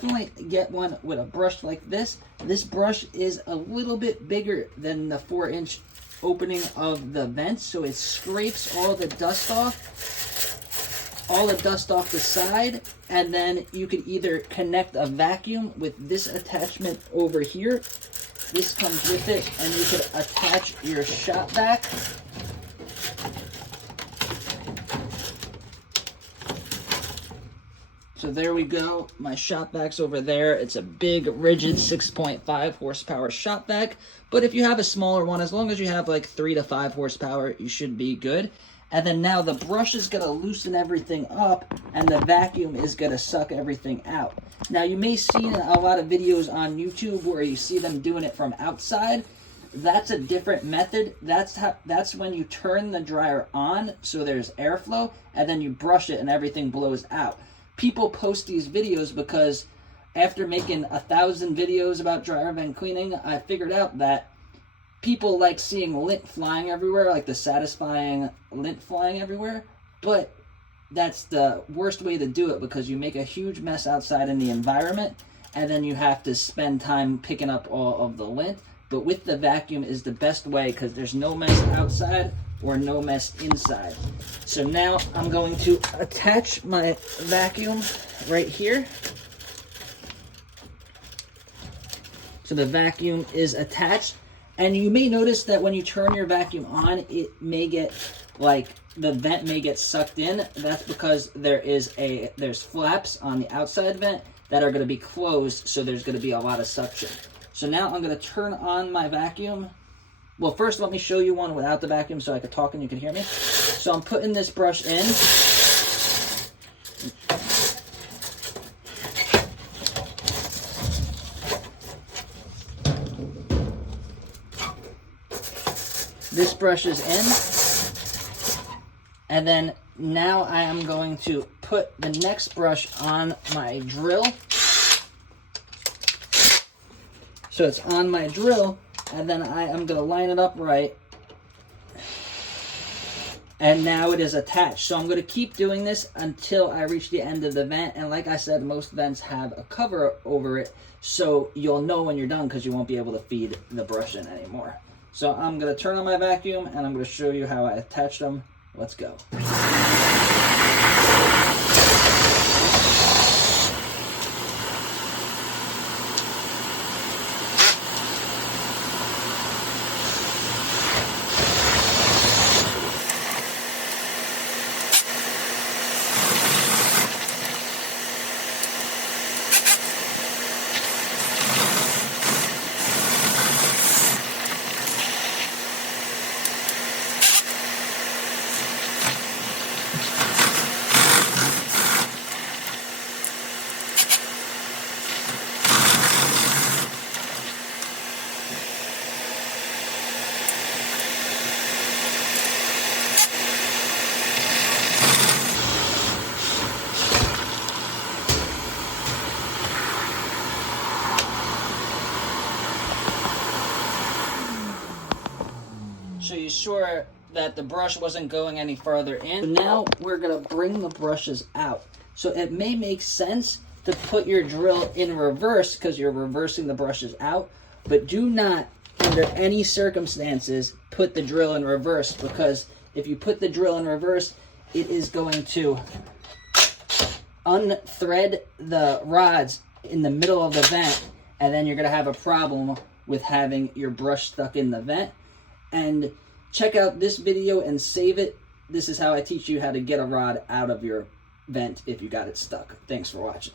Definitely get one with a brush like this. This brush is a little bit bigger than the 4-inch opening of the vent, so it scrapes all the dust off the side, and then you can either connect a vacuum with this attachment over here. This comes with it, and you can attach your shop vac. So there we go. My shop vac's over there. It's a big, rigid 6.5 horsepower shop vac. But if you have a smaller one, as long as you have like 3 to 5 horsepower, you should be good. And then now the brush is going to loosen everything up, and the vacuum is going to suck everything out. Now you may see a lot of videos on YouTube where you see them doing it from outside. That's a different method. That's when you turn the dryer on so there's airflow, and then you brush it and everything blows out. People post these videos because after making 1,000 videos about dryer vent cleaning, I figured out that people like seeing lint flying everywhere, like the satisfying lint flying everywhere, but that's the worst way to do it because you make a huge mess outside in the environment, and then you have to spend time picking up all of the lint. But with the vacuum is the best way because there's no mess outside or no mess inside. So now I'm going to attach my vacuum right here. So the vacuum is attached, and you may notice that when you turn your vacuum on, it may get like the vent may get sucked in. That's because there's flaps on the outside vent that are going to be closed, so there's going to be a lot of suction. So now I'm going to turn on my vacuum. Well, first let me show you one without the vacuum so I can talk and you can hear me. So I'm putting this brush in. This brush is in. And then now I am going to put the next brush on my drill. So it's on my drill, and then I am going to line it up right. And now it is attached. So I'm going to keep doing this until I reach the end of the vent. And like I said, most vents have a cover over it, so you'll know when you're done because you won't be able to feed the brush in anymore. So I'm going to turn on my vacuum, and I'm going to show you how I attach them. Let's go. So you're sure that the brush wasn't going any further in. So now we're going to bring the brushes out. So it may make sense to put your drill in reverse because you're reversing the brushes out, but do not, under any circumstances, put the drill in reverse, because if you put the drill in reverse, it is going to unthread the rods in the middle of the vent, and then you're going to have a problem with having your brush stuck in the vent. And check out this video and save it. This is how I teach you how to get a rod out of your vent if you got it stuck. Thanks for watching.